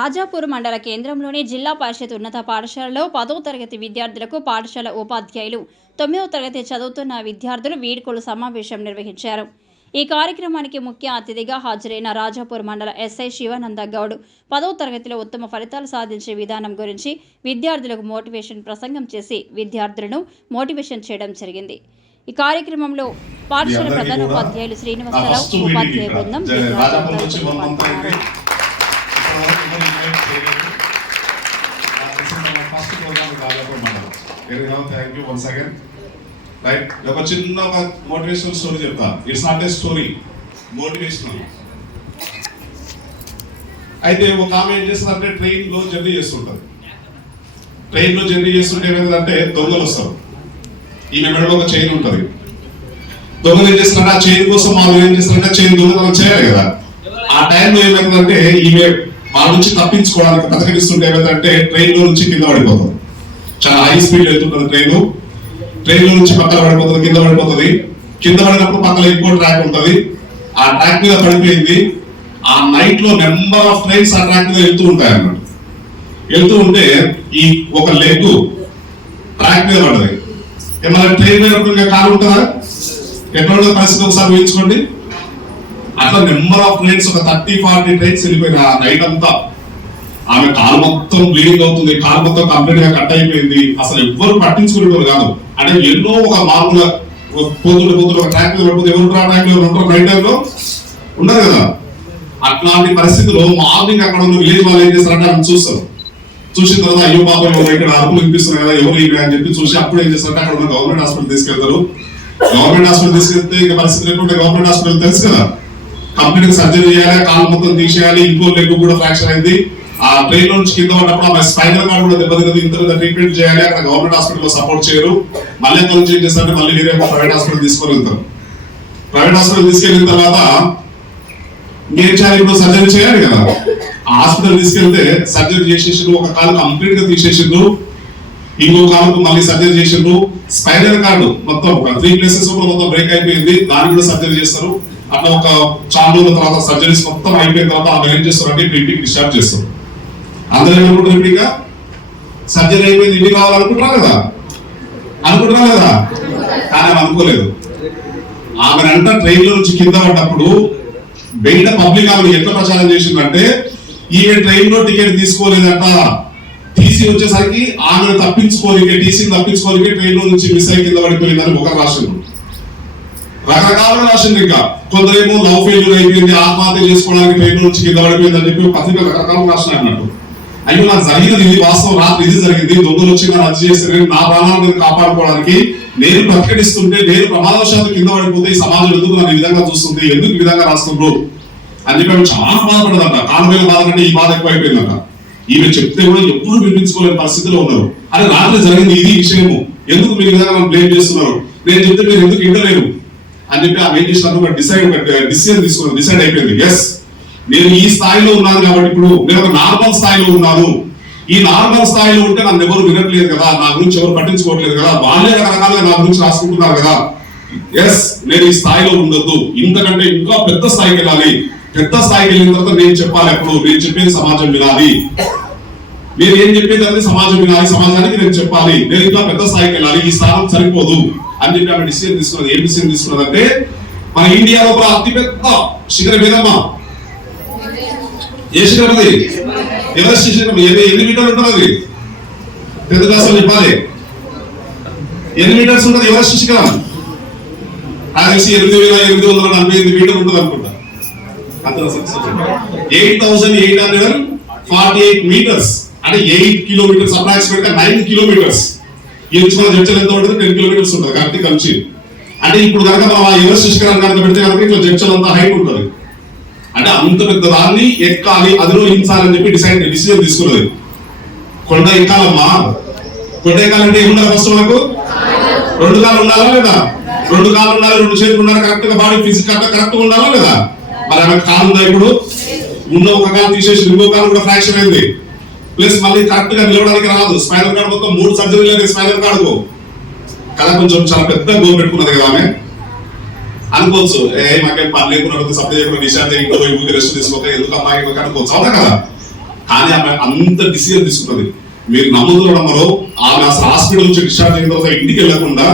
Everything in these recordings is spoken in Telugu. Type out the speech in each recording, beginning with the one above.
రాజాపూర్ మండల కేంద్రంలోని జిల్లా పరిషత్ ఉన్నత పాఠశాలలో 10వ తరగతి విద్యార్థులకు పాఠశాల ఉపాధ్యాయులు 9వ తరగతి చదువుతున్న విద్యార్థులు వీడ్కోలు సమావేశం నిర్వహించారు. ఈ కార్యక్రమానికి ముఖ్య అతిథిగా హాజరైన రాజాపూర్ మండల ఎస్ఐ శివానంద గౌడ్ 10వ తరగతిలో ఉత్తమ ఫలితాలు సాధించే విధానం గురించి విద్యార్థులకు మోటివేషన్ ప్రసంగం చేసి విద్యార్థులను మోటివేషన్ చేయడం జరిగింది. ఈ కార్యక్రమంలో పాఠశాల ప్రధానోపాధ్యాయులు శ్రీనివాసరావు, ఉపాధ్యాయ బృందం ఒక చిన్న మోటివేషనల్ స్టోరీ చెప్తా. It's not a story, motivational. అయితే ఒక ఆమె ఏం చేస్తుందంటే ట్రైన్ లో జర్నీ చేస్తుంటది. ట్రైన్ లో జర్నీ చేస్తుంటే ఏమైందంటే దొంగలు వస్తారు. ఈమె మెడలో ఒక చైన్ ఉంటది. దొంగలు ఏం చేస్తారంటే ఆ చైన్ కోసం వాళ్ళు ఏం చేస్తారంటే చైన్ దొంగతనం చేయాలి కదా. ఆ టైంలో ఏమైందంటే ఈమె వాళ్ళ నుంచి తప్పించుకోవడానికి బతకడిస్తుంటే ఏమైందంటే ట్రైన్ లో నుంచి కింద పడిపోతుంది. చాలా హై స్పీడ్ వెళ్తుంటది ట్రైన్. ట్రైన్ లో నుంచి పక్కన పడిపోతుంది, కింద పడిపోతుంది. కింద పడినప్పుడు పక్కన ఇంకో ట్రాక్ ఉంటది. ఆ ట్రాక్ మీద పడిపోయింది. ఆ నైట్ లో నెంబర్ ఆఫ్ ట్రైన్స్ ఆ ట్రాక్ మీద వెళ్తూ ఉంటాయి అన్నమాట. వెళ్తూ ఉంటే ఈ ఒక లెగ్ ట్రాక్ మీద పడ్డది. ఏమన్నా ట్రైన్ మీద కాలు ఉంటుందా? ఎట్లా ఉండదు పరిస్థితి ఒకసారి ఊహించుకోండి. అట్లా నెంబర్ ఆఫ్ ట్రైన్స్ ఒక 30-40 ట్రైన్స్ వెళ్ళిపోయిన ఆ నైట్ అంతా. ఆమె కాలు మొత్తం బ్లీడింగ్ అవుతుంది, కాలు మొత్తం కంప్లీట్ గా కట్ అయిపోయింది. అసలు ఎవ్వరు పట్టించుకునేవారు కాదు. అంటే ఎన్నో ఒక మామూలుగా పోతుంటే ఒక ట్రాక్ మీద పడిపోతే ఎవరు ట్రాక్ లో ఉంటారు, నైట్ టైంలో ఉండదు కదా. అట్లాంటి పరిస్థితిలో మార్నింగ్ అక్కడ ఉన్న విలేజ్ వాళ్ళు ఏం చేస్తారంటే ఆమె చూస్తారు. చూసిన తర్వాత అయ్యో బాబా ఇక్కడ అరుపులు వినిపిస్తున్నాయి కదా, ఎవరు ఇక్కడ అని చెప్పి చూసి అప్పుడు ఏం చేస్తారంటే అక్కడ ఉన్న గవర్నమెంట్ హాస్పిటల్ తీసుకెళ్తారు. గవర్నమెంట్ హాస్పిటల్ తీసుకెళ్తే ఇంకా పరిస్థితి ఎట్లుంటే గవర్నమెంట్ హాస్పిటల్ తెలుసు కదా, కంప్లీట్ సర్జరీ చేయాలి, కాలు మొత్తం తీసేయాలి, ఇంకో లెగ్ కూడా ఫ్రాక్చర్ అయింది. ఆ ట్రైన్ నుంచి కింద పడ్డప్పుడు ఆమె స్పైనల్ కార్డ్ కూడా దెబ్బతిన్నది. ఇంత ట్రీట్మెంట్ చేయాలి, అక్కడ గవర్నమెంట్ హాస్పిటల్ సపోర్ట్ చేయరు. మళ్ళీ అక్కడ నుంచి ఏం చేస్తారంటే మళ్ళీ వేరే ప్రైవేట్ హాస్పిటల్ తీసుకొని వెళ్తారు. ప్రైవేట్ హాస్పిటల్ తీసుకెళ్ళిన తర్వాత ఇంకేం చేయాలి, ఇప్పుడు సర్జరీ చేయాలి కదా. ఆ హాస్పిటల్ తీసుకెళ్తే సర్జరీ చేసేసిండ్రు, ఒక కాలు కంప్లీట్ గా తీసేసిండ్రు, ఇంకో కాలుకు మళ్ళీ సర్జరీ చేసిండ్రు. స్పైనల్ కార్డు మొత్తం 3 ప్లేసెస్ మొత్తం బ్రేక్ అయిపోయింది, దాన్ని కూడా సర్జరీ చేస్తారు. అట్లా ఒక చాలా రోజుల తర్వాత సర్జరీస్ మొత్తం అయిపోయిన తర్వాత ఆమె ఏం చేస్తారంటే ఇంటికి డిశ్చార్జ్ చేస్తారు. అందరూ ఏమనుకుంటారు, ఇంటిగా సర్జరీ అయిపోయింది ఇంటికి రావాలనుకుంటున్నారు కదా, అనుకుంటున్నారు కదా. కానీ ఆమె అనుకోలేదు. ఆమె అంట ట్రైన్ లో నుంచి కింద పడ్డప్పుడు బయట పబ్లిక్ ఆమె ఎట్లా ప్రచారం చేసిందంటే ఈమె ట్రైన్ లో టికెట్ తీసుకోలేదంట, టీసీ వచ్చేసరికి ఆమెను తప్పించుకోనికే, టీసీని తప్పించుకోనికే ట్రైన్ లో నుంచి మిస్ అయి కింద పడిపోయిందని ఒకరు రాసిండు. రకరకాలుగా రాసింది. ఇంకా కొందరేమో లవ్ ఫెయిల్యూర్ అయిపోయింది, ఆత్మహత్య చేసుకోవడానికి ట్రైన్ నుంచి కింద పడిపోయింది అని చెప్పి పత్రికలు రకరకాలుగా రాసినాయి అన్నట్టు. అయ్యో నాకు జరిగినది ఇది, వాస్తవం రాత్రి ఇది జరిగింది, దొంగలు వచ్చి నన్ను హత్య చేస్తే నా ప్రాణాలను కాపాడుకోవడానికి నేను ప్రతిఘటిస్తుంటే నేను ప్రమాదవశాత్తు కింద పడిపోతే ఈ సమాజం ఎందుకు నన్ను ఈ విధంగా చూస్తుంది, ఎందుకు ఈ విధంగా రాస్తుండ్రు అని చెప్పి చాలా బాధపడదంట. కానువేల బాధ కంటే ఈ బాధ ఎక్కువ అయిపోయిందంట. ఈమె చెప్తే కూడా ఎప్పుడు వినిపించుకోలేని పరిస్థితిలో ఉన్నారు. అరే రాత్రి జరిగింది ఇది విషయము, ఎందుకు మీరు ఈ విధంగా నన్ను బ్లేమ్ చేస్తున్నారు, నేను చెప్తే మీరు ఎందుకు ఇంటలేరు అని చెప్పి ఆమె ఏం చేసినారు, ఒక డిసిజన్ తీసుకున్నారు. డిసైడ్ అయిపోయింది, ఎస్ నేను ఈ స్థాయిలో ఉన్నాను కాబట్టి ఇప్పుడు నేను ఒక నార్మల్ స్థాయిలో ఉన్నాను. ఈ నార్మల్ స్థాయిలో ఉంటే నన్ను ఎవరు వినట్లేదు కదా, నా గురించి ఎవరు పట్టించుకోవట్లేదు కదా, వాళ్ళే రకరకాలుగా నా గురించి రాసుకుంటున్నారు కదా. ఎస్ నేను ఈ స్థాయిలో ఉండొద్దు, ఇంతకంటే ఇంకా పెద్ద స్థాయికి వెళ్ళాలి. పెద్ద స్థాయికి వెళ్ళిన తర్వాత నేను చెప్పాలి, అప్పుడు నేను చెప్పేది సమాజం వినాలి, నేను ఏం చెప్పేది అనేది సమాజం వినాలి, సమాజానికి నేను చెప్పాలి, నేను ఇంకా పెద్ద స్థాయికి వెళ్ళాలి, ఈ స్థానం సరిపోదు అని చెప్పి ఆమె డిసిజన్ తీసుకున్నది. ఏం డిసిజన్ తీసుకున్నదంటే మన ఇండియాలో అతిపెద్ద శిఖరం ఏదమ్మా, ఏ శిఖరం అది, ఎవరెస్ట్ శిఖరం. ఎన్ని మీటర్లు ఉంటుంది అది? 10th క్లాస్ చెప్పాలి. ఎన్ని మీటర్స్ ఉంటుంది ఎవరెస్ట్ శిఖరం? నాకు తెలిసి 8,848 మీటర్లు ఉంటుంది అనుకుంటా. 8,848 మీటర్స్ అంటే 8 కిలోమీటర్స్, అప్రాక్సిమేట్ గా 9 కిలోమీటర్స్. ఈ నుంచి మన జడ్చల్ ఎంత ఉంటుంది? 10 కిలోమీటర్స్ ఉంటుంది కరెక్ట్ కలిసి. అంటే ఇప్పుడు కనుక మనం ఎవరెస్ట్ శిఖరాన్ని కనుక పెడితే కనుక ఇట్లా జడ్చల్ అంతా హైట్ ఉంటుంది. అంటే అంత పెద్ద దాన్ని ఎక్కాలి, అధిరోహించాలని చెప్పి డిసిజన్ తీసుకున్నది. కొండ ఎక్కాలమ్మా, కొండ ఎక్కాలంటే ఏముండాలి? ఫస్ట్ మనకు 2 కాళ్ళు ఉండాలా లేదా? 2 కాళ్ళు ఉండాలి, 2 చేతులు ఉండాలి, కరెక్ట్ గా బాడీ ఫిజికల్ కరెక్ట్ గా ఉండాలా లేదా? మరి ఆమె కాలు ఉందా? ఇప్పుడు ఉన్న ఒక కాలు తీసేసి ఇంకో కాలు కూడా ఫ్రాక్చర్ అయింది. ప్లస్ మళ్ళీ కరెక్ట్ గా నిలవడానికి రాదు. స్పైనల్ కార్డ్ మొత్తం 3 సర్జరీలు అయితే స్పైనల్ కార్డు కదా, కొంచెం చాలా పెద్ద గోల్ పెట్టుకున్నది కదా ఆమె. అనుకోవచ్చు, మాకేం పని లేకుండా సప్లై చేయకుండా డిశ్చార్జ్ అయ్యిందో రెస్ట్ తీసుకోక ఎందుకు అమ్మాయి అనుకోవచ్చు, అవునా కదా. కానీ ఆమె అంత డిసిజన్ తీసుకున్నది. మీరు నమ్మరు, ఆమె అసలు హాస్పిటల్ నుంచి డిశ్చార్జ్ అయిన తర్వాత ఇంటికి వెళ్లకుండా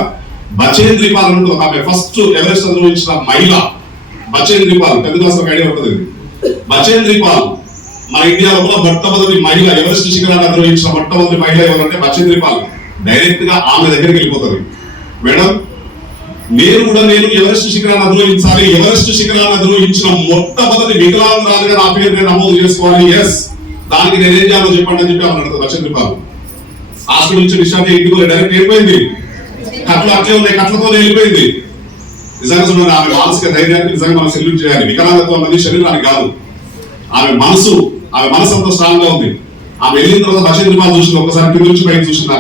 బచేంద్రి పాల్ అంటూ ఆమె ఫస్ట్ ఎవరెస్ట్ అనుభవించిన మహిళ. Bachendri Paul 10th class idea ఉంటుంది. బచేంద్రి పాల్ మన ఇండియాలో కూడా మొట్టమొదటి మహిళ, ఎవరెస్ట్ శిఖరాన్ని అధిరోహించిన మొట్టమొదటి మహిళ ఎవరంటే బచేంద్రి పాల్. డైరెక్ట్ గా ఆమె దగ్గరికి వెళ్ళిపోతుంది. మేడం, నేను ఎవరెస్ట్ శిఖరాన్ని అధిరోహించాలి, ఎవరెస్ట్ శిఖరాన్ని అధిరోహించిన మొట్టమొదటి వికలాంగురాలుగా నా పేరు నేను నమోదు చేసుకోవాలి. ఎస్, దానికి నేనేం చేయాలో చెప్పండి అని చెప్పి ఆమె బచేంద్రి పాల్. హాస్పిటల్ నుంచి డిశ్చార్జ్ ఇంటికి డైరెక్ట్ వెళ్ళిపోయింది. కట్లు అట్లే ఉన్నాయి, కట్లతో వెళ్ళిపోయింది. నిజంగా చూడండి, ఆమె మానసిక ధైర్యానికి నిజంగా మనం సెల్యూట్ చేయాలి. వికలాంగత్వం అనేది శరీరానికి కాదు, ఆమె మనసు అంత స్ట్రాంగ్ గా ఉంది. ఆమె వెళ్ళిన తర్వాత బచేంద్రి పాల్ చూసింది, ఒకసారి కింద నుంచి పైకి చూసింది.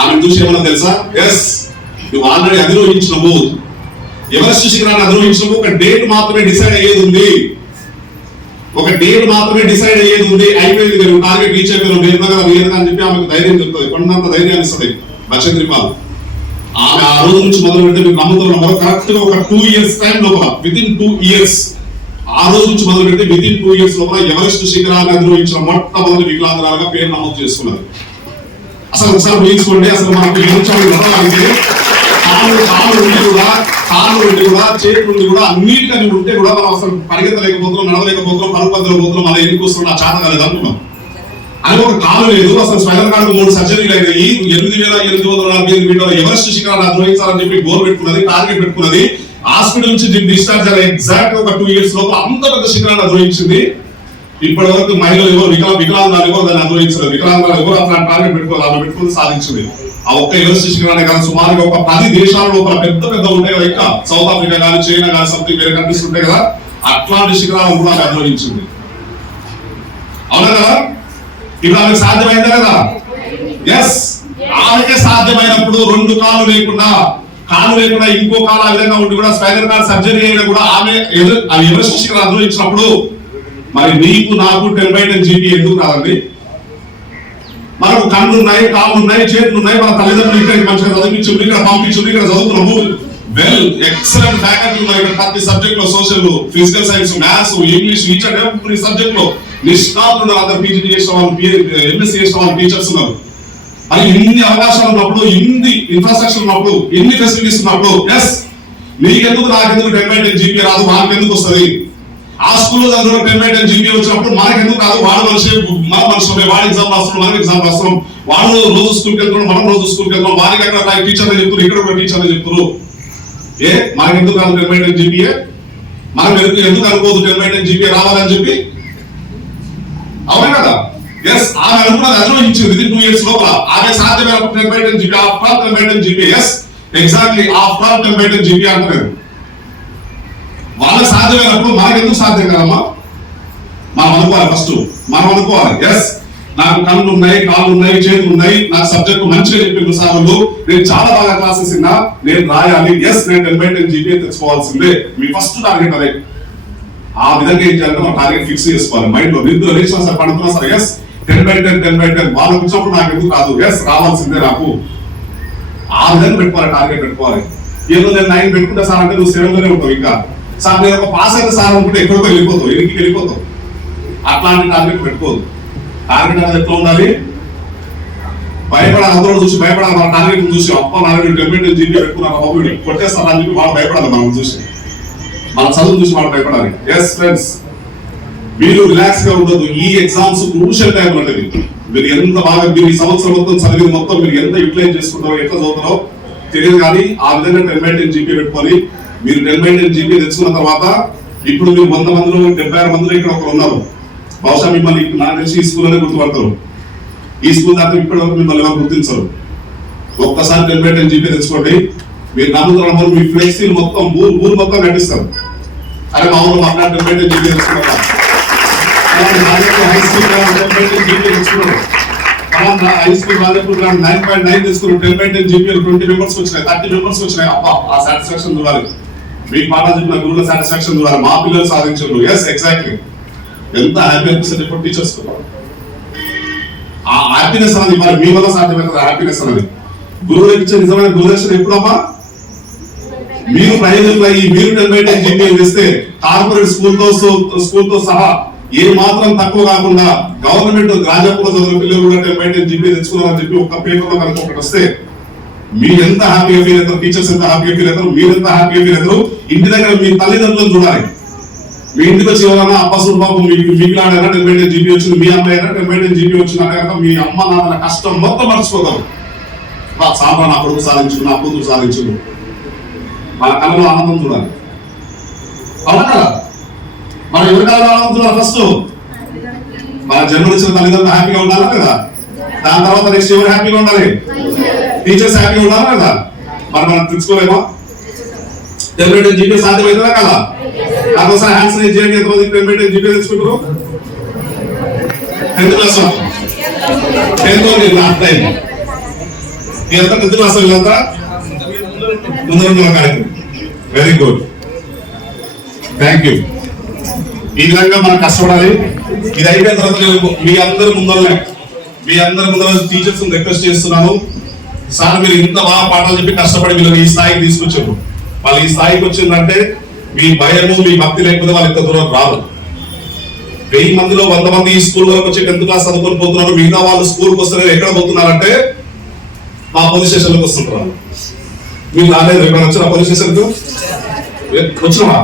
ఆమె చూసి ఏమన్నా తెలుసా? ఎస్, నువ్వు ఆల్రెడీ అధిరోహించినవు, ఎవరెస్ట్ శిఖరాన్ని అధిరోహించినవు. ఒక డేట్ మాత్రమే డిసైడ్ అయ్యేది ఉంది, అయిపోయింది. నువ్వు టార్గెట్ రీచ్ అయిపోయావు, లేదు అని చెప్పి ఆమెకు ధైర్యం చెప్తుంది, కొండంత ధైర్యాన్ని ఇస్తుంది బచేంద్రి పాల్. ఆమె ఆ రోజు నుంచి మొదలు పెడితే మీరు నమ్ముతున్నారు, కరెక్ట్ గా ఒక 2 years టైం లోపల, వితిన్ 2 years, ఆ రోజు నుంచి మొదలు పెడితే వితిన్ 2 years లోపల ఎవరెస్ట్ శిఖరాన్ని అధిరోహించిన మొట్టమొదటి వికలాంగురాలుగా పేరు నమోదు చేసుకున్నారు. అసలు ఒకసారి ఊహించుకోండి, అసలు మనకు నడవాలంటే కాళ్ళు ఉండి కూడా చేతులు ఉండి కూడా అన్నిటికీ ఉంటే కూడా మనం అసలు పరిగెత్తలేకపోతున్నాం, నడవలేకపోతున్నాం, పరుపద్దలేకపోతున్నాం, మన ఎన్ని కూర్చున్నాం, నా చేత కాలేదు అనుకున్నాం. అని ఒక కాలు లేదు, అసలు స్పైనల్ కార్డు 3 సర్జరీలు అయినాయి. 8,845 మీటర్ల ఎవరెస్ట్ శిఖరాన్ని అధిరోహించాలని చెప్పి గోల్ పెట్టుకున్నది, టార్గెట్ పెట్టుకున్నది. హాస్పిటల్ నుంచి డిశ్చార్జ్ అయ్యే ఎగ్జాక్ట్ ఒక 2 years లోపల అంత పెద్ద శిఖరాన్ని అధిరోహించింది. ఇప్పటి వరకు మహిళలు ఎవరు, వికలాంగాలు ఎవరు దాన్ని అధిరోహించలేదు. వికలాంగాలు ఎవరు అసలు టార్గెట్ పెట్టుకోవాలి, ఆమె పెట్టుకుని సాధించింది. ఆ ఒక్క ఎవరెస్ట్ శిఖరాన్ని కానీ సుమారుగా ఒక 10 దేశాల లోపల పెద్ద ఉంటాయి కదా, ఇంకా సౌత్ ఆఫ్రికా కానీ, చైనా కానీ, సంథింగ్ వేరే కంట్రీస్ ఉంటాయి కదా, అట్లాంటి శిఖరాలను కూడా ఆమె అధిరోహించింది. అవునా కదా? ఇప్పుడు ఆమెకు సాధ్యమైందా కదా? ఎస్, ఆమెకే సాధ్యమైనప్పుడు 2 కాళ్ళు లేకుండా ఇంకో కాలు ఆ విధంగా ఉండి కూడా స్పైనల్ కార్డ్ సర్జరీ అయినా కూడా ఆమె ఎవరెస్ట్ శిఖరాన్ని అధిరోహించినప్పుడు మరి నీకు నాకు 10/10 జీపీ ఎందుకు రాదండి? మనకు కళ్ళు ఉన్నాయి, కాళ్ళు ఉన్నాయి, చేతులు ఉన్నాయి, మన తల్లిదండ్రులు ఇక్కడికి మంచిగా చదివించు, ఇక్కడ పంపించు, ఇక్కడ చదువుతున్నాము, వెల్ ఎక్సలెంట్ ఫ్యాకల్టీ ఉన్నాయి. ఇక్కడ ప్రతి సబ్జెక్ట్ లో social, physical science, maths, English, each and every subject లో నిష్ణాతులు అందరు పీజీ చేసిన వాళ్ళు, ఎంఎస్సీ చేసిన వాళ్ళు టీచర్స్ ఉన్నారు. మరి ఇన్ని అవకాశాలు ఉన్నప్పుడు, ఇన్ని ఇన్ఫ్రాస్ట్రక్చర్ ఉన్నప్పుడు, ఇన్ని ఫెసిలిటీస్ ఉన్నప్పుడు, ఎస్, నీకెందుకు నాకెందుకు 10/10 జీపీ రాదు, మనకెందుకు వస్తుంది? ఆ స్కూల్లో చదువు 10/10 జీపీ వచ్చినప్పుడు మనకెందుకు కాదు? వాడు మన మనుషులు, వాడు ఎగ్జామ్ రాస్తున్నాం, మనం ఎగ్జామ్ రాస్తున్నాం, వాడు రోజు స్కూల్కి వెళ్తున్నాం, మనం రోజు స్కూల్కి వెళ్తున్నాం, వారికి అక్కడ టీచర్లు చెప్తున్నారు, ఇక్కడ కూడా టీచర్లు చెప్తున్నారు. మనకెందుకు కాదు 10/10 జీపీఏ? మనం ఎందుకు అనుకోదు 10/10 జీపీ రావాలని చెప్పి? అవునా కదా? ఎస్, ఆమె అనుకున్నది అధిరోహించింది వితిన్ 2 years లోపల. ఆమె సాధ్యమైనప్పుడు 10/10 GP, after 10/10 GP. Yes, exactly after 10/10 GP అంటారు. వాళ్ళకి సాధ్యమైనప్పుడు మనకెందుకు సాధ్యం కదమ్మా? మనం అనుకోవాలి, ఫస్ట్ మనం అనుకోవాలి. ఎస్, నాకు కళ్ళు ఉన్నాయి, కాళ్ళు ఉన్నాయి, చేతులు ఉన్నాయి, నాకు సబ్జెక్ట్ మంచిగా చెప్పిండు సార్లు, నేను చాలా బాగా క్లాసెస్ విన్నా, నేను రాయాలి. ఎస్, నేను 10/10 జీపీ తెచ్చుకోవాల్సిందే. మీ ఫస్ట్ టార్గెట్ అదే. ఆ విధంగా ఏం చేయాలంటే మనం టార్గెట్ ఫిక్స్ చేసుకోవాలి మైండ్ లో. నిద్ర లేచినా సరే, పడుతున్నా సరే, ఎస్ 10/10 వాళ్ళకి వచ్చినప్పుడు నాకు ఎందుకు కాదు, ఎస్ రావాల్సిందే నాకు. ఆ విధంగా పెట్టుకోవాలి, టార్గెట్ పెట్టుకోవాలి. ఏదో నేను 9 పెట్టుకుంటే సార్ అంటే నువ్వు 7లోనే ఉంటావు. ఇంకా సార్ నేను ఒక పాస్ అయితే సార్ అనుకుంటే ఎక్కడికో వెళ్ళిపోతావు. అట్లాంటి టార్గెట్ పెట్టుకోదు. టార్గెట్ అనేది ఎట్లా ఉండాలి? భయపడాలి, అందరూ చూసి భయపడాలి. మన టార్గెట్ చూసి అప్ప నాకు 10/10 జీపీ పెట్టుకున్నాను బాబు, కొట్టేస్తాను అని చెప్పి వాళ్ళు భయపడాలి. మనం చూసి, మన చదువు చూసి వాళ్ళు భయపడాలి. ఎస్ ఫ్రెండ్స్, మీరు రిలాక్స్ గా ఉండదు. ఈ ఎగ్జామ్స్ క్రూషియల్ టైం ఉంటుంది. మీరు ఎంత బాగా, మీరు ఈ సంవత్సరం మొత్తం చదివింది మొత్తం మీరు ఎంత యూటిలైజ్ చేసుకుంటారో, ఎట్లా చదువుతారో తెలియదు. కానీ ఆ విధంగా 10/10 జీపీ పెట్టుకొని మీరు 10/10 జీపీ తెచ్చుకున్న తర్వాత, ఇప్పుడు మీరు 100 మందిలో 76 మందిలో ఇక్కడ ఒకరు ఉన్నారు. బహుశా మిమ్మల్ని నాకు తెలిసి ఈ స్కూల్లోనే గుర్తుపడతారు. ఈ స్కూల్ దాకా ఇప్పటి వరకు మిమ్మల్ని ఎవరు గుర్తించరు. ఒక్కసారి 10/10 జీపీ తెచ్చుకోండి. మీరు నమ్ముతున్న మీ ఫ్లెక్సీలు మొత్తం ఊరు మొత్తం నటిస్తారు. అరే మా ఊరు మాట్లాడి 10/10 జీపీ తెచ్చుకున్నారు. హై స్కూల్ 10/10 జీపీ తెచ్చుకున్నారు. హై స్కూల్ రాజపూర్ 9.9 తీసుకున్నారు. 10/10 జీపీ 20 మెంబర్స్ వచ్చినాయి, 30 మెంబర్స్ వచ్చినాయి. అబ్బా, ఆ సాటిస్ఫాక్షన్ చూడాలి. మీకు పాఠాలు చెప్పిన గురువుల సాటిస్ఫాక్షన్ చూడాలి. మా పిల్లలు సాధించారు. Yes exactly. ఎంత హ్యాపీ అనిపిస్తుంది ఇప్పుడు టీచర్స్. ఆ హ్యాపీనెస్ అనేది మరి మీ వల్ల సాధ్యమవుతుంది. హ్యాపీనెస్ అనేది గురువులకు ఇచ్చే నిజమైన గురుదర్శనం ఎప్పుడమ్మా? మీరు ప్రయోజకులు అయ్యి మీరు 10/10 జీపీ చేస్తే కార్పొరేట్ స్కూల్ తో సహా ఏ మాత్రం తక్కువ కాకుండా గవర్నమెంట్ రాజాపురం చదువుల పిల్లలు కూడా 10/10 జీపీ తెచ్చుకున్నారని చెప్పి ఒక పేపర్లో కనుక ఒకటి వస్తే మీరు ఎంత హ్యాపీగా ఫీల్ అవుతారు, టీచర్స్ ఎంత హ్యాపీగా ఫీల్ అవుతారు, మీరు ఎంత హ్యాపీగా ఫీల్ అవుతారు. ఇంటి దగ్గర మీ తల్లిదండ్రులను చూడాలి. మీ ఇంటికి వచ్చి ఎవరైనా అబ్బాసు బాబు మీకు ఆడైనా 10/10 జీపీ వచ్చింది, మీ అమ్మాయి అయినా 10/10 జీపీ వచ్చింది అంటే కనుక మీ అమ్మ నాన్న కష్టం మొత్తం మర్చిపోతారు. సాంబా నా కొడుకు సాధించు, నా కూతురు సాధించు, మన కళ్ళలో ఆనందం చూడాలి. అవునా కదా? మనం ఎవరికాలలో ఆనందం చూడాలి? ఫస్ట్ మన జన్మనిచ్చిన తల్లిదండ్రులు హ్యాపీగా ఉండాలా కదా? దాని తర్వాత నెక్స్ట్ ఎవరు హ్యాపీగా ఉండాలి? టీచర్స్ హ్యాపీగా ఉండాలా కదా? మనం తెచ్చుకోలేమా? 10/10 జీపీ సాధ్యమవుతుందా కదా? దానికోసం హ్యాండ్స్ రేజ్ చేయండి. ఎంతమంది 10/10 జీపీ తెచ్చుకుంటారు? 10th class 10th last time ఎంత 10th క్లాస్ వీళ్ళంతా ముందు కార్యక్రమం. Very good, thank you. ఈ విధంగా మనం కష్టపడాలి. ఇది అయిపోయిన తర్వాత మీ అందరి ముందర టీచర్స్ రిక్వెస్ట్ చేస్తున్నాను. సార్ మీరు ఇంత బాగా పాఠాలు చెప్పి కష్టపడి వీళ్ళని ఈ స్థాయికి తీసుకొచ్చారు. వాళ్ళు ఈ స్థాయికి వచ్చిందంటే మీ భయము మీ భక్తి లేకపోతే వాళ్ళు ఇంత దూరం రాదు. 1000 మందిలో 100 మంది ఈ స్కూల్ వరకు వచ్చి 10th క్లాస్ చదువుకొని పోతున్నారు. మిగతా వాళ్ళు స్కూల్కి వస్తున్నారు. ఎక్కడ పోతున్నారంటే మా పోలీస్ స్టేషన్లోకి వస్తుంటారు. మీరు రాలేదు ఎక్కడ వచ్చిన పోలీస్ స్టేషన్కు? వచ్చినవా?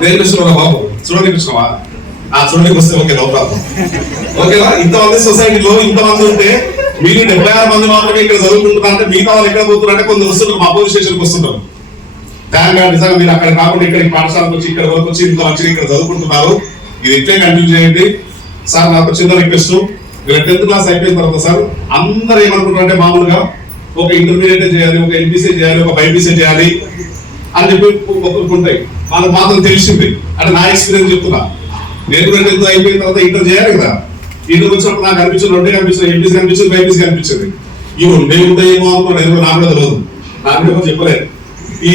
దేనికి వచ్చినావా బాబు? చూడడానికి వచ్చినావా? చూడడానికి వస్తే ఓకే, నవ్వుతాము. ఓకేనా? ఇంతమంది సొసైటీలో ఇంతమంది ఉంటే మీరు 76 మంది మాత్రమే ఇక్కడ చదువుకుంటున్నారంటే మిగతా వాళ్ళు ఎక్కడ పోతున్నారంటే కొందరు వస్తున్నారు, మా పోలీస్ స్టేషన్కి వస్తుంటారు. థ్యాంక్ గాడ్ నిజంగా మీరు అక్కడ కాకుండా ఇక్కడ పాఠశాలకు వచ్చి ఇక్కడ వరకు వచ్చి ఇంత మంచిగా ఇక్కడ చదువుకుంటున్నారు. ఇది ఇట్లే కంటిన్యూ చేయండి. సార్ నాకు చిన్న రిక్వెస్ట్, మీరు 10th క్లాస్ అయిపోయిన తర్వాత సార్ అందరూ ఏమనుకుంటారంటే మామూలుగా ఒక ఇంటర్మీడియట్ చేయాలి, ఒక ఎంపీసీ చేయాలి, ఒక బైపీసీ చేయాలి అని చెప్పి ఉంటాయి. వాళ్ళకి మాత్రం తెలిసింది అంటే నా ఎక్స్పీరియన్స్ చెప్తున్నా. నేను కూడా 10th అయిపోయిన తర్వాత ఇంటర్ చేయాలి కదా. ఇంటర్ వచ్చినప్పుడు నాకు అనిపించింది 2 కనిపిస్తుంది, ఎంపీసీ కనిపించింది, బైపీసీ కనిపించింది. ఈ 2 ఉంటాయేమో అనుకున్నాను. నాకు కూడా తెలియదు, నాకు కూడా చెప్పలేదు. ఈ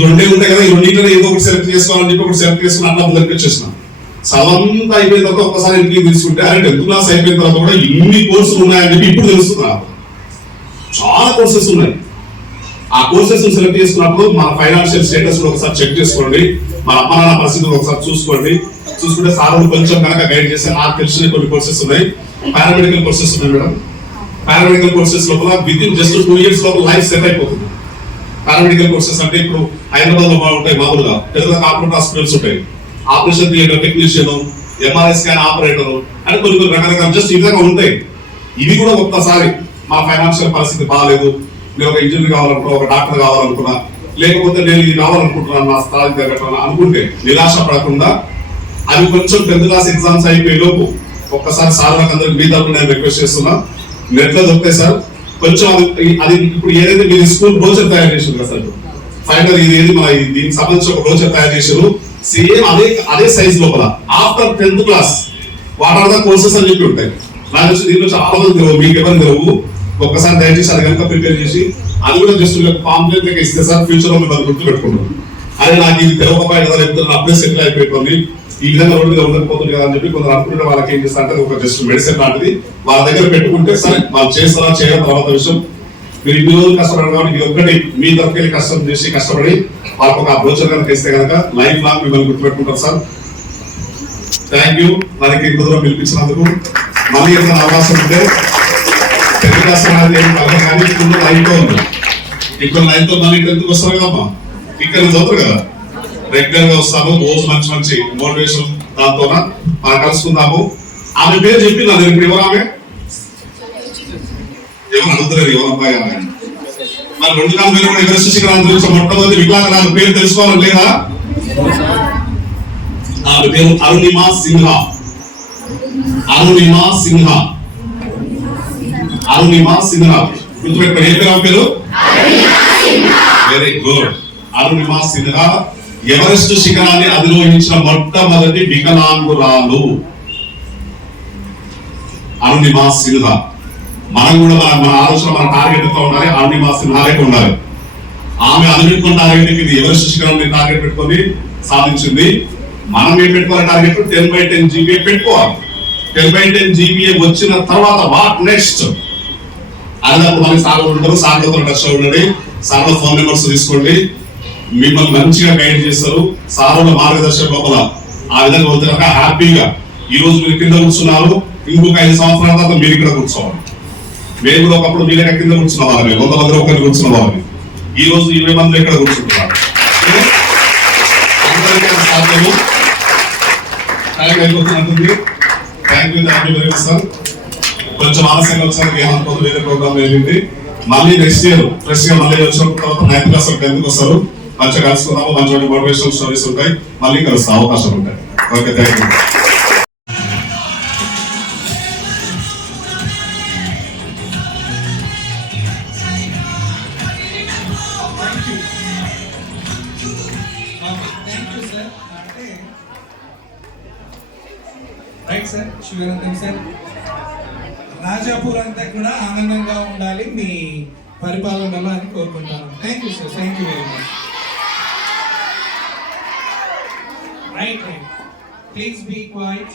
2 ఉంటాయి కదా, ఈ 2 ఏదో ఒకటి సెలెక్ట్ చేసుకోవాలని చెప్పి ఒకటి సెలెక్ట్ చేసుకుని అన్న ముందరికి వచ్చేసిన. చదంతా అయిపోయిన తర్వాత ఒక్కసారి ఇంటికి తీసుకుంటే అరే 10th క్లాస్ అయిపోయిన తర్వాత కూడా ఇన్ని కోర్సులు ఉన్నాయని చెప్పి ఇప్పుడు తెలుస్తుంది నాకు. చాలా కోర్సెస్ ఉన్నాయి. ఆ కోర్సెస్ సెలెక్ట్ చేసుకున్నప్పుడు మన ఫైనాన్షియల్ స్టేటస్ ఒకసారి చెక్ చేసుకోండి. మన అమ్మ నాన్న పరిస్థితులు ఒకసారి చూసుకుంటే సార్ కొంచెం కనుక గైడ్ చేస్తే నాకు తెలిసిన కొన్ని కోర్సెస్ ఉన్నాయి. పారామెడికల్ కోర్సెస్ ఉన్నాయి మేడం. పారామెడికల్ కోర్సెస్ లోపల విత్ ఇన్ జస్ట్ 2 years లోపల లైఫ్ సెట్ అయిపోతుంది. పారామెడికల్ కోర్సెస్ అంటే ఇప్పుడు హైదరాబాద్ లో ఉంటాయి, మామూలుగా పెద్ద కార్పొరేట్ హాస్పిటల్స్ ఉంటాయి. Operation theatre technician, MRI scan operator అంటే కొన్ని రకరకాల జస్ట్ ఈ విధంగా ఉంటాయి. ఇవి కూడా ఒక్కసారి మా ఫైనాన్షియల్ పరిస్థితి బాగాలేదు, నేను ఒక ఇంజనీర్ కావాలనుకున్నా, ఒక డాక్టర్ కావాలనుకున్నా, లేకపోతే నేను ఇది కావాలనుకుంటున్నాను నా స్థాయికి తగ్గట్టు అనుకుంటే నిరాశ పడకుండా అవి కొంచెం 10th క్లాస్ ఎగ్జామ్స్ అయిపోయే లోపు ఒక్కసారి సార్ అందరికి మీ తరఫున నేను రిక్వెస్ట్ చేస్తున్నా. నెట్ లో దొరుకుతాయి సార్. కొంచెం అది ఇప్పుడు ఏదైతే మీరు స్కూల్ బ్రోచర్ తయారు చేసారు కదా సార్, ఫైనల్ ఇది ఏది మన దీనికి సంబంధించి ఒక బ్రోచర్ తయారు చేశారు. సేమ్ అదే సైజ్ లోపల after 10th class what are the courses అని చెప్పి ఉంటాయి. నాకు వచ్చి దీంట్లో చాలా మంది తెలియవు, మీకు ఎవరు తెలియవు. ఒక్కసారి దయచేసి అది కనుక ప్రిపేర్ చేసి అది కూడా జస్ట్ పాంప్లెట్ లెక్క ఇస్తే సార్ ఫ్యూచర్ లో మిమ్మల్ని గుర్తు పెట్టుకుంటారు. అదే నాకు ఇది తెలవకపోయి కదా చెప్తాను, అప్పుడే సెటిల్ అయిపోయింది, ఈ విధంగా రోడ్డు మీద ఉండకపోతుంది కదా అని చెప్పి కొందరు అనుకుంటే వాళ్ళకి ఏం చేస్తా అంటే ఒక జస్ట్ మెడిసిన్ లాంటిది వాళ్ళ దగ్గర పెట్టుకుంటే సరే వాళ్ళు చేస్తారా చేయడం తర్వాత విషయం. మీరు ఇన్ని రోజులు కష్టపడడం కాబట్టి ఇది ఒక్కటి మీ దగ్గరికి కష్టం చేసి కష్టపడి వాళ్ళకి ఒక బ్రోచర్ కనుక ఇస్తే కనుక లైఫ్ లాంగ్ మిమ్మల్ని గుర్తుపెట్టుకుంటారు సార్. Thank you. మనకి ఇంత దూరం పిలిపించినందుకు. మళ్ళీ ఏదైనా అవకాశం ఉంటే 10th క్లాస్ అనేది ఏం కలగదు కానీ ఇప్పుడు 9th ఉంది. ఇక్కడ 9th మళ్ళీ 10th వస్తారు కదమ్మా, ఇక్కడ చదువుతారు కదా, రెగ్యులర్ గా వస్తాము. రోజు మంచి మంచి మోటివేషన్ దాంతో మనం కలుసుకుందాము. ఆమె పేరు చెప్పి నా దగ్గర ఎవరు ఆమె ఎవరు అనుకోలేదు, ఎవరు అబ్బాయి ఆమె మరి 2 కాలం పేరు కూడా ఎవరెస్ట్ శిఖరాన్ని గురించి మొట్టమొదటి వికలాంగురాలు పేరు తెలుసుకోవాలని లేదా? ఆమె పేరు అరుణిమా సిన్హా. గుర్తుపెట్టుకోండి, ఏ పేరు పేరు? Very good. Arunima Sinha Everest శిఖరాన్ని అధిరోహించిన మొట్టమొదటి వికలాంగురాలు అరుణిమా సిన్హా. మనం కూడా మన ఆలోచన మన టార్గెట్ తో ఉండాలి, అరుణిమా సిన్హాలే ఉండాలి. ఆమె అధిపెట్టుకున్న టార్గెట్ ఇది ఎవరెస్ట్ శిఖరాన్ని టార్గెట్ పెట్టుకొని సాధించింది. మనం ఏం పెట్టుకోవాలి టార్గెట్? 10/10 జీపీఏ పెట్టుకోవాలి. 10/10 జీపీఏ వచ్చిన తర్వాత వాట్ నెక్స్ట్ అన్నప్పుడు మనకి సార్లు ఉంటారు, సార్లతో టచ్ ఉండండి, సార్ల ఫోన్ నెంబర్స్ తీసుకోండి, మిమ్మల్ని మంచిగా గైడ్ చేస్తారు. సార్ల మార్గదర్శక లోపల ఆ విధంగా వెళ్తే కనుక హ్యాపీగా ఈ రోజు మీరు కింద కూర్చున్నారు, ఇంకొక 5 సంవత్సరాల తర్వాత మీరు ఇక్కడ కూర్చోవాలి. మేము కూడా ఒకప్పుడు మీరే కింద కూర్చున్న వాళ్ళని, 100 మంది ఒకరిని కూర్చున్న వాళ్ళని, ఈ రోజు 20 మంది ఇక్కడ కూర్చుంటున్నారు. అందరికీ అది సాధ్యము. టైం అయిపోతున్నట్టుంది. Thank you very much sir. కొంచెం ఆలస్యంగా వచ్చారు, ఏమనుకోదు, వేరే ప్రోగ్రామ్ వెళ్ళింది. మళ్ళీ నెక్స్ట్ ఇయర్ ఫ్రెష్ గా మళ్ళీ వచ్చిన తర్వాత 9th క్లాస్ 10th వస్తారు, మంచిగా కలుసుకుందాము, మంచి మోటివేషనల్ స్టోరీస్ ఉంటాయి, మళ్ళీ కలుస్తా అవకాశం ఉంటాయి. Okay, thank you. Right sir, శివరంతం సార్. రాజాపూర్ అంతా కూడా ఆనందంగా ఉండాలి మీ పరిపాలనలో అని కోరుకుంటాను. Thank you sir, thank you very much. Right, please be quiet.